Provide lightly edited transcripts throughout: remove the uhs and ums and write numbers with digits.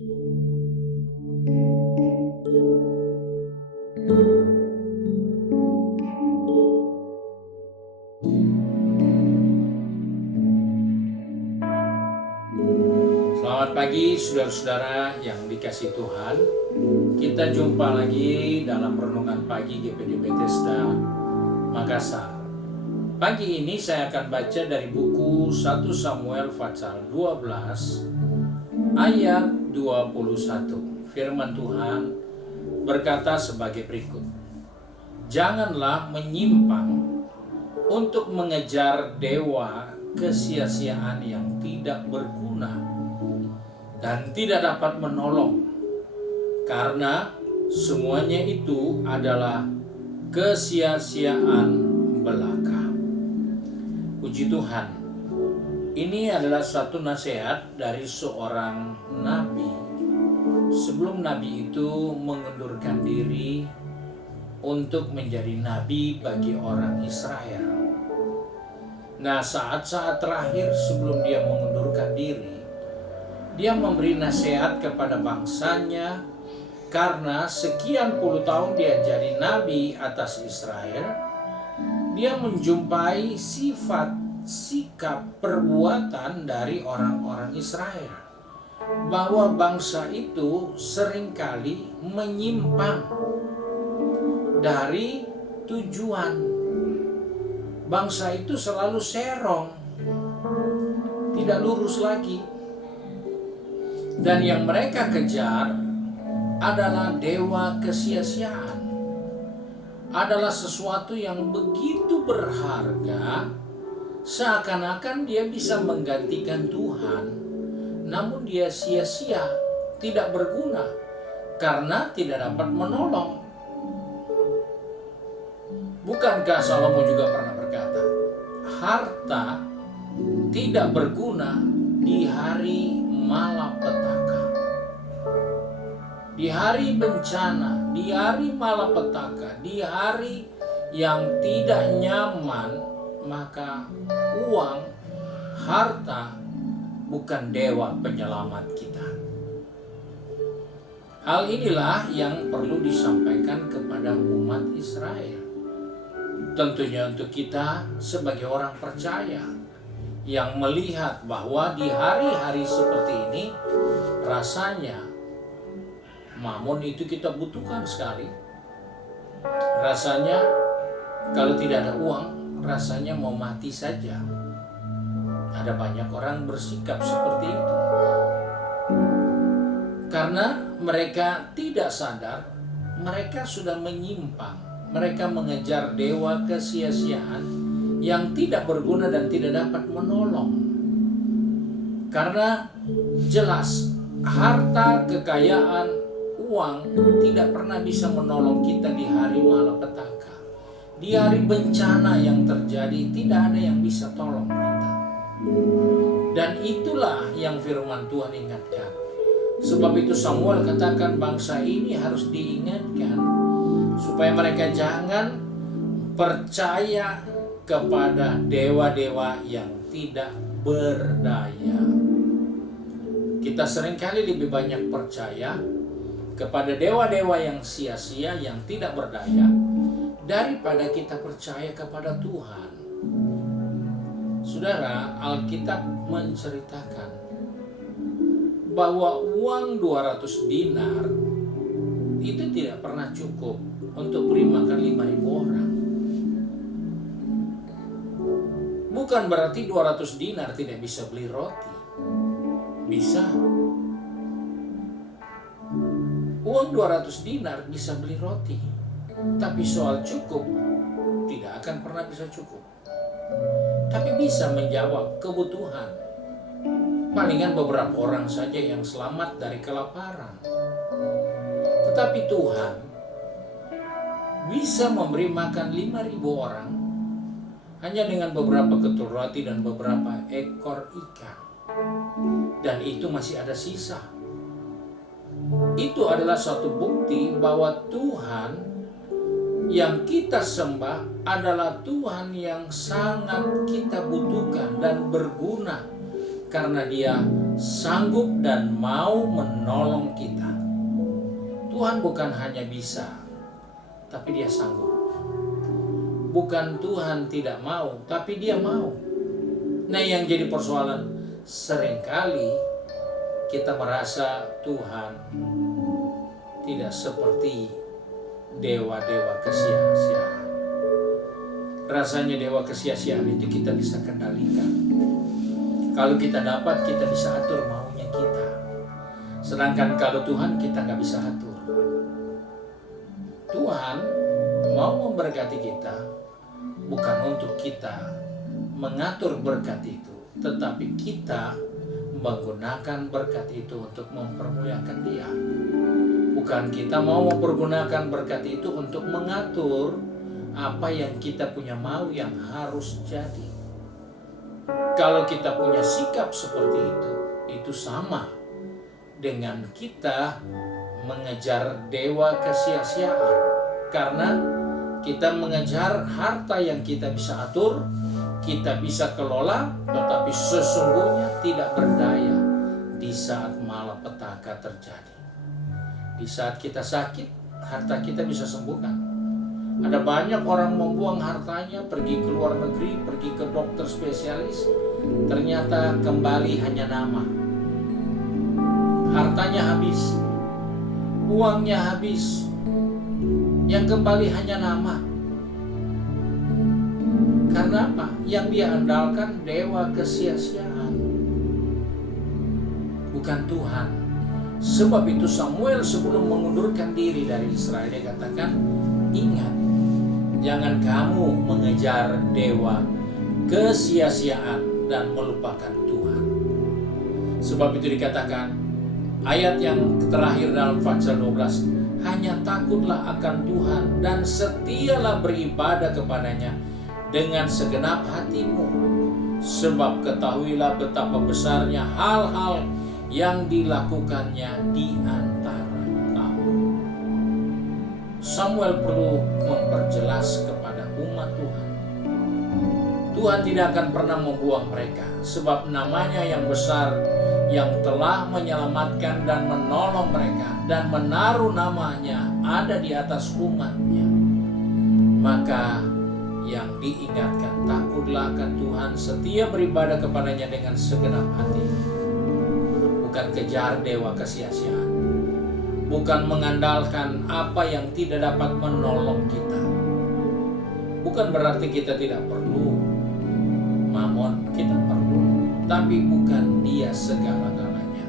Selamat pagi saudara-saudara yang dikasihi Tuhan. Kita jumpa lagi dalam renungan pagi GPD Bethesda Makassar. Pagi ini saya akan baca dari buku 1 Samuel pasal 12 ayat 21. Firman Tuhan berkata sebagai berikut. Janganlah menyimpang untuk mengejar dewa kesia-siaan yang tidak berguna dan tidak dapat menolong, karena semuanya itu adalah kesia-siaan belaka. Puji Tuhan, ini adalah satu nasihat dari seorang nabi sebelum nabi itu mengundurkan diri untuk menjadi nabi bagi orang Israel. Nah, saat-saat terakhir sebelum dia mengundurkan diri, dia memberi nasihat kepada bangsanya karena sekian puluh tahun dia jadi nabi atas Israel. Dia menjumpai sifat, sikap, perbuatan dari orang-orang Israel bahwa bangsa itu seringkali menyimpang dari tujuan. Bangsa itu selalu serong, tidak lurus lagi. Dan yang mereka kejar adalah dewa kesia-siaan. Adalah sesuatu yang begitu berharga, seakan-akan dia bisa menggantikan Tuhan. Namun dia sia-sia, tidak berguna, karena tidak dapat menolong. Bukankah Salomo juga pernah berkata, harta tidak berguna di hari malapetaka. Di hari bencana, di hari malapetaka, di hari yang tidak nyaman, maka uang, harta bukan dewa penyelamat kita. Hal inilah yang perlu disampaikan kepada umat Israel. Tentunya untuk kita sebagai orang percaya yang melihat bahwa di hari-hari seperti ini rasanya mamon itu kita butuhkan sekali. Rasanya kalau tidak ada uang, rasanya mau mati saja. Ada banyak orang bersikap seperti itu. Karena mereka tidak sadar, mereka sudah menyimpang. Mereka mengejar dewa kesia-siaan yang tidak berguna dan tidak dapat menolong. Karena jelas harta, kekayaan, uang tidak pernah bisa menolong kita di hari malapetaka. Di hari bencana yang terjadi tidak ada yang bisa tolong kita. Dan itulah yang firman Tuhan ingatkan. Sebab itu Samuel katakan bangsa ini harus diingatkan supaya mereka jangan percaya kepada dewa-dewa yang tidak berdaya. Kita seringkali lebih banyak percaya kepada dewa-dewa yang sia-sia, yang tidak berdaya, daripada kita percaya kepada Tuhan. Saudara, Alkitab menceritakan bahwa uang 200 dinar itu tidak pernah cukup untuk beri makan 5.000 orang. Bukan berarti 200 dinar tidak bisa beli roti. Bisa. Uang 200 dinar bisa beli roti. Tapi soal cukup, tidak akan pernah bisa cukup. Tapi bisa menjawab kebutuhan. Palingan beberapa orang saja yang selamat dari kelaparan. Tetapi Tuhan bisa memberi makan 5.000 orang hanya dengan beberapa ketul roti dan beberapa ekor ikan. Dan itu masih ada sisa. Itu adalah suatu bukti bahwa Tuhan yang kita sembah adalah Tuhan yang sangat kita butuhkan dan berguna, karena Dia sanggup dan mau menolong kita. Tuhan bukan hanya bisa, tapi Dia sanggup. Bukan Tuhan tidak mau, tapi Dia mau. Nah, yang jadi persoalan, seringkali kita merasa Tuhan tidak seperti dewa-dewa kesia-siaan. Rasanya dewa kesia-siaan itu kita bisa kendalikan. Kalau kita dapat, kita bisa atur maunya kita. Sedangkan kalau Tuhan, kita nggak bisa atur. Tuhan mau memberkati kita, bukan untuk kita mengatur berkat itu, tetapi kita menggunakan berkat itu untuk mempermuliakan Dia. Bukan kita mau mempergunakan berkat itu untuk mengatur apa yang kita punya mau yang harus jadi. Kalau kita punya sikap seperti itu sama dengan kita mengejar dewa kesia-siaan. Karena kita mengejar harta yang kita bisa atur, kita bisa kelola, tetapi sesungguhnya tidak berdaya di saat malapetaka terjadi. Di saat kita sakit, harta kita bisa sembuhkan. Ada banyak orang membuang hartanya, pergi ke luar negeri, pergi ke dokter spesialis, ternyata kembali hanya nama. Hartanya habis, uangnya habis, yang kembali hanya nama. Karena apa? Yang dia andalkan dewa kesia-siaan, bukan Tuhan. Sebab itu Samuel sebelum mengundurkan diri dari Israel, dia katakan, ingat, jangan kamu mengejar dewa kesia-siaan dan melupakan Tuhan. Sebab itu dikatakan, ayat yang terakhir dalam Fatsal 12, hanya takutlah akan Tuhan dan setialah beribadah kepadanya dengan segenap hatimu. Sebab ketahuilah betapa besarnya hal-hal yang dilakukannya di antara kamu. Samuel perlu memperjelas kepada umat Tuhan. Tuhan tidak akan pernah membuang mereka, sebab namanya yang besar yang telah menyelamatkan dan menolong mereka dan menaruh namanya ada di atas umatnya. Maka yang diingatkan, takutlah akan Tuhan, setia beribadah kepadanya dengan segenap hati. Bukan kejar dewa kesia-siaan, bukan mengandalkan apa yang tidak dapat menolong kita. Bukan berarti kita tidak perlu mamon, kita perlu, tapi bukan Dia segala-galanya.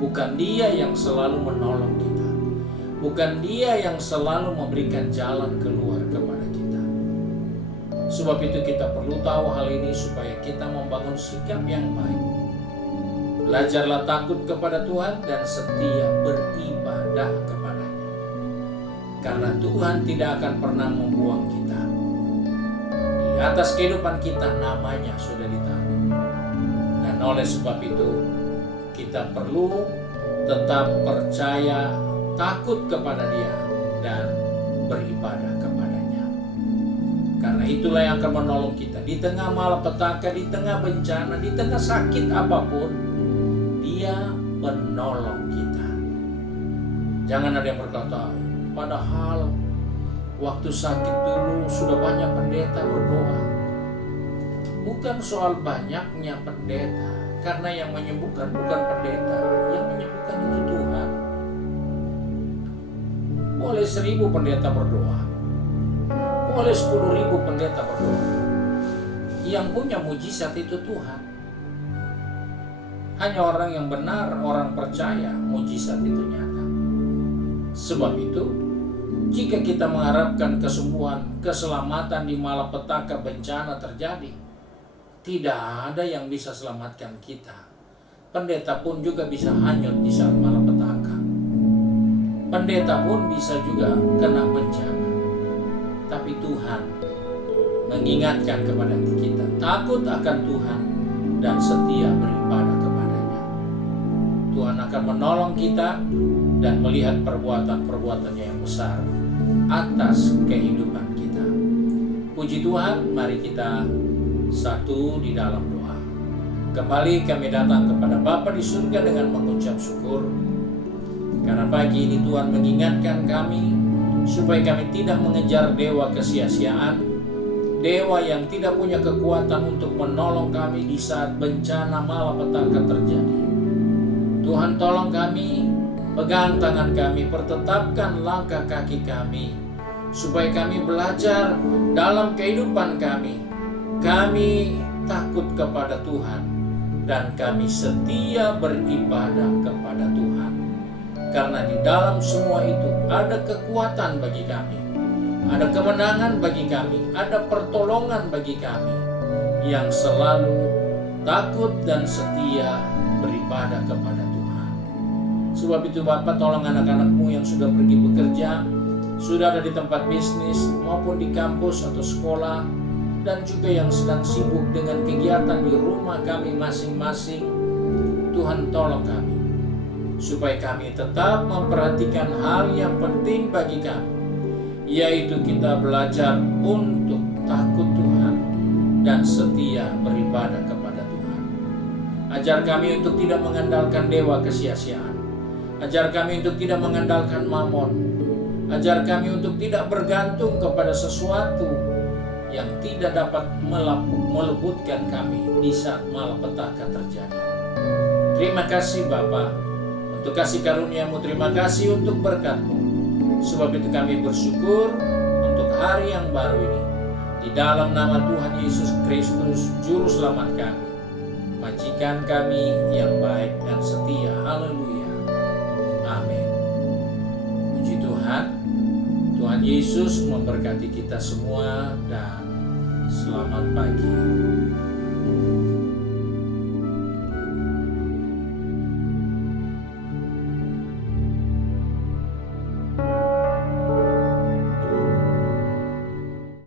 Bukan Dia yang selalu menolong kita, bukan Dia yang selalu memberikan jalan keluar kepada kita. Sebab itu kita perlu tahu hal ini supaya kita membangun sikap yang baik. Belajarlah takut kepada Tuhan dan setia beribadah kepadanya. Karena Tuhan tidak akan pernah membuang kita. Di atas kehidupan kita namanya sudah ditaruh. Dan oleh sebab itu kita perlu tetap percaya, takut kepada Dia dan beribadah kepadanya. Karena itulah yang akan menolong kita di tengah malapetaka, di tengah bencana, di tengah sakit apapun. Dia menolong kita. Jangan ada yang berkata, padahal waktu sakit dulu sudah banyak pendeta berdoa. Bukan soal banyaknya pendeta, karena yang menyembuhkan bukan pendeta, yang menyembuhkan itu Tuhan. Boleh 1000 pendeta berdoa, boleh 10.000 pendeta berdoa, yang punya mujizat itu Tuhan. Hanya orang yang benar, orang percaya mujizat itu nyata. Sebab itu, jika kita mengharapkan kesembuhan, keselamatan di malapetaka bencana terjadi, tidak ada yang bisa selamatkan kita. Pendeta pun juga bisa hanyut di saat malapetaka. Pendeta pun bisa juga kena bencana. Tapi Tuhan mengingatkan kepada kita, takut akan Tuhan dan setia beribadah kepadanya. Tuhan akan menolong kita dan melihat perbuatan-perbuatannya yang besar atas kehidupan kita. Puji Tuhan, mari kita satu di dalam doa. Kembali kami datang kepada Bapa di surga dengan mengucap syukur, karena pagi ini Tuhan mengingatkan kami supaya kami tidak mengejar dewa kesia-siaan, dewa yang tidak punya kekuatan untuk menolong kami di saat bencana malapetaka terjadi. Tuhan tolong kami, pegang tangan kami, pertetapkan langkah kaki kami, supaya kami belajar dalam kehidupan kami. Kami takut kepada Tuhan dan kami setia beribadah kepada Tuhan. Karena di dalam semua itu ada kekuatan bagi kami, ada kemenangan bagi kami, ada pertolongan bagi kami yang selalu takut dan setia beribadah kepada Tuhan. Sebab itu Bapa, tolong anak-anak-Mu yang sudah pergi bekerja, sudah ada di tempat bisnis maupun di kampus atau sekolah, dan juga yang sedang sibuk dengan kegiatan di rumah kami masing-masing. Tuhan tolong kami, supaya kami tetap memperhatikan hal yang penting bagi kami, yaitu kita belajar untuk takut Tuhan dan setia beribadah kepada Tuhan. Ajar kami untuk tidak mengandalkan dewa kesia-siaan. Ajar kami untuk tidak mengandalkan mamon. Ajar kami untuk tidak bergantung kepada sesuatu yang tidak dapat meluputkan kami di saat malapetaka terjadi. Terima kasih Bapa untuk kasih karunia-Mu, terima kasih untuk berkat-Mu. Sebab itu kami bersyukur untuk hari yang baru ini. Di dalam nama Tuhan Yesus Kristus, Juru Selamat kami, majikan kami yang baik dan setia. Haleluya. Amin. Puji Tuhan. Tuhan Yesus memberkati kita semua dan selamat pagi.